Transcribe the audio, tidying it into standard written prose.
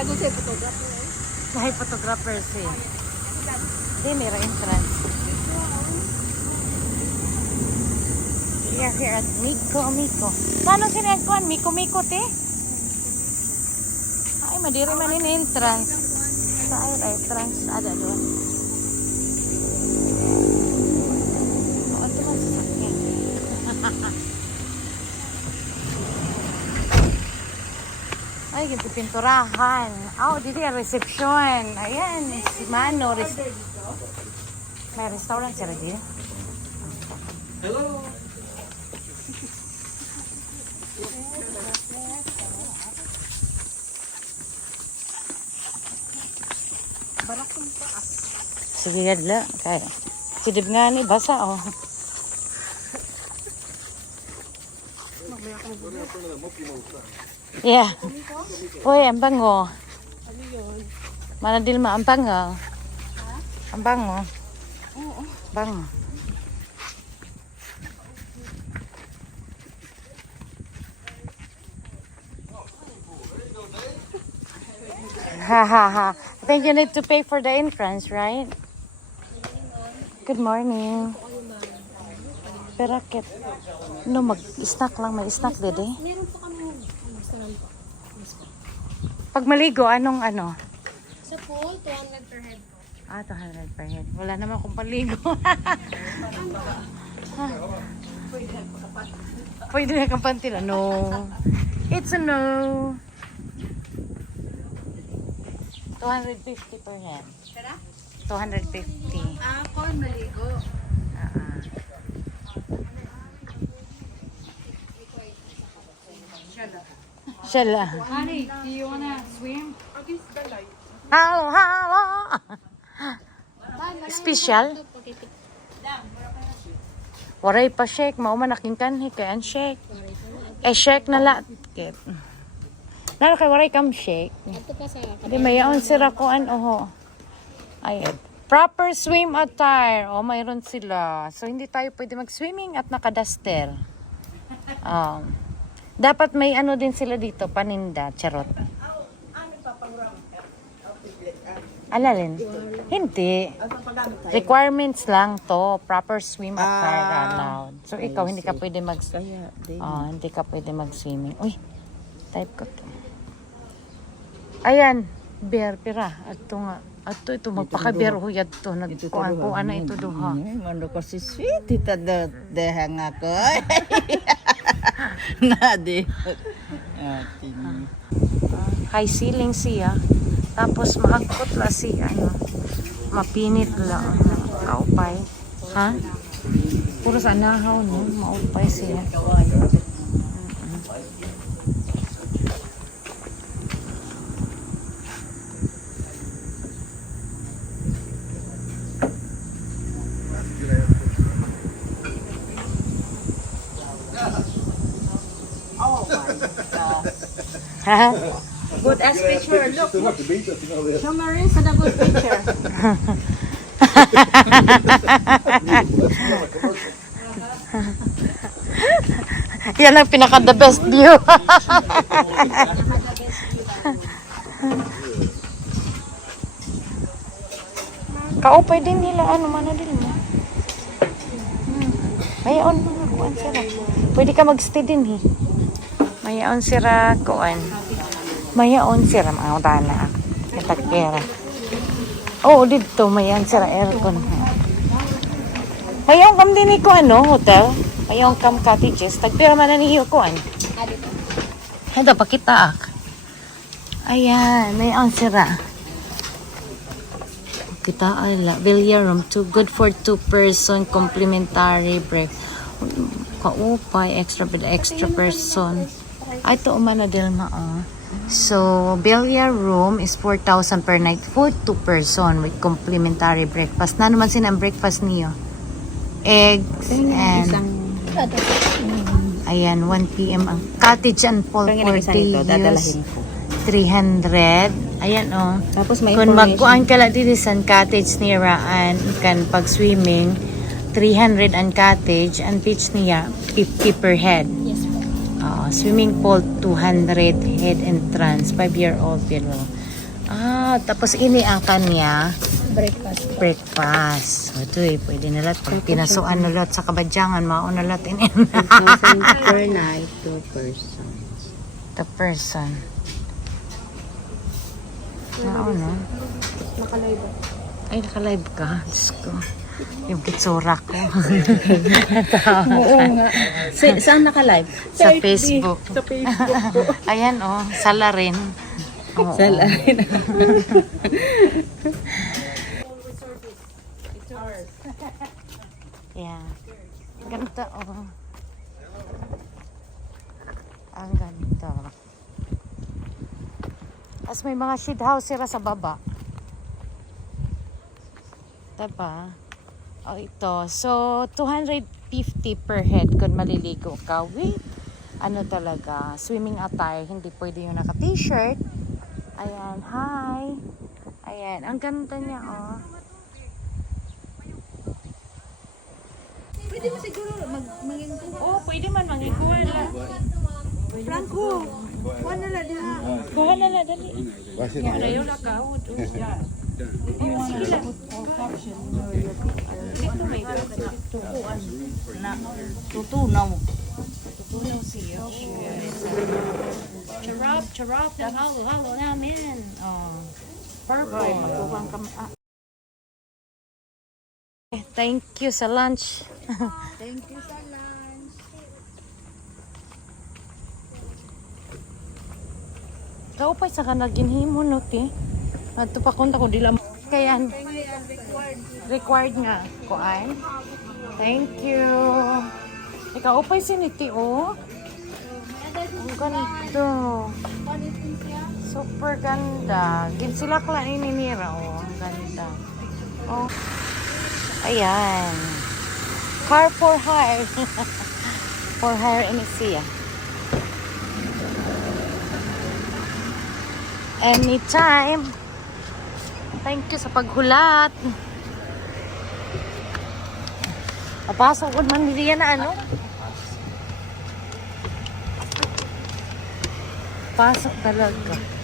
Ako sa photographer. May photographer siya. Hindi, may entrance. We are here at Miko. Paano sinagkuhan? Miko, te? Ay, madiri man in entrance. Sa entrance. Ada doon. Oh, ito man sakit. Ay, ganito pinturahan. Oh, dito yung reception. Ayan, si Mano. May restaurant sila dito. Hello. Sige, gadla. Kaya. Sidib nga ni, basa, oh. Yeah. Uy, ang bango. Ano yun? Manadil ma, ang bango. Ang bango. Oo. Bango. Ha ha ha. I think you need to pay for the entrance, right? Good morning. Perakit. No, mag-snack lang. May snack din eh. Meron po kami restaurant po. Pag maligo, anong ano? Sa pool, 200 per head po. Ah, 200 per head. Wala naman akong paligo. Pwede na kang pantila. No. It's a no. 250 per head. Tara? 250. Ako, maligo. Shala. Honey, do you wanna swim? Halo, halo. Special? Waray pa shake. Mauman aking kanhi. Kaya ang shake. Eh, shake na lahat. Nala kay waray kam shake. Ito pa sa Hindi, mayaon sila ko ano. Ayan. Proper swim attire. O, mayroon sila. So, hindi tayo pwede mag-swimming at naka-duster. Dapat may ano din sila dito, paninda, charot. Alalin? Hindi. Requirements lang to. Proper swim attire allowed. So, ikaw, hindi ka pwede hindi ka pwede mag-swimming. Uy, type ko to. Ayan, bear, pira. Ato nga. Ato ito, magpaka-bear huyad to. Nagkuhan na ito duha. Mano ko si sweet. Tita dehang ako. Nadi. High ceiling siya. Tapos mahagkot la siya. Ano, mapinit lang. Kaupay. Ha? Puro sa nahaw, no? Maupay siya. Ha? good as picture. Look, show Marin sa the good picture. Yan ang pinaka the best view. Kaupay din nila ano man na din mo. Mayaon mga kuan sila. Pwede ka magstay din eh. Mayaon sira kuan. Mayaon sira mga utana. Katakera. Oh, dito mayaon sira aircon. Mayaon kam din ko ano hotel. Mayaon kam cottages. Tagpira man na niyo kuan. Ito pakita ak. Ayan, mayaon sira. Kita ala billiard room too good for 2 person complimentary break. Kaupay extra person. Ay to umana dilma oh. So billiard room is 4,000 per night for 2 person with complimentary breakfast. Na naman sin ang breakfast niyo? Eggs and ayan 1 PM ang cottage and pool for day use 300. Ayan oh. Tapos may Kung magkuan ka lang dito sa cottage nira and kan pag swimming 300 ang cottage and beach niya 50 per head. Yes po. Swimming pool 200 head entrance 5-year-old below. tapos ini ang kanya Breakfast. breakfast. So, ito pwede na lahat. Pag pinasuan na lahat sa kabadyangan, mauna na lahat in 2,000 per night, 2 persons. the person. Mauna. Nakalive. Ay, naka-live ka. Diyos ko. Yung kitsura ko. Oo nga. Saan naka-live? Sa Facebook. Sa Facebook po. Ayan, sala rin. Oo. Sa line. Yeah. Ganito, Ang ganito. Tapos may mga shade house sila sa baba. Diba? Ito. So, 250 per head kung maliligo ka with talaga, swimming attire. Hindi pwede yung naka-t-shirt. Ayan, hi. Ayan, ang ganda niya, Pwede mo siguro maging pwede man mangikuha lang. Franco. Kuha na lang diha. Kuha na lang, dali. Ayaw na ka. Tutunaw. Charap na halo namin. Perfect. Magkukuha kami. Thank you sa lunch. Thank you sa lunch. Kaupay sa kanaginhimo no ti. Adto pa kunta ko dila. Kaya required nga kuan. Thank you. Ikaw upay siniti Ang ganda. Super ganda. Ginsilak lang ininira Ang ganda. Ayan. Car for hire. For hire in siya. Anytime. Thank you sa paghulat. Papasok ko man diyan na Pasok talaga.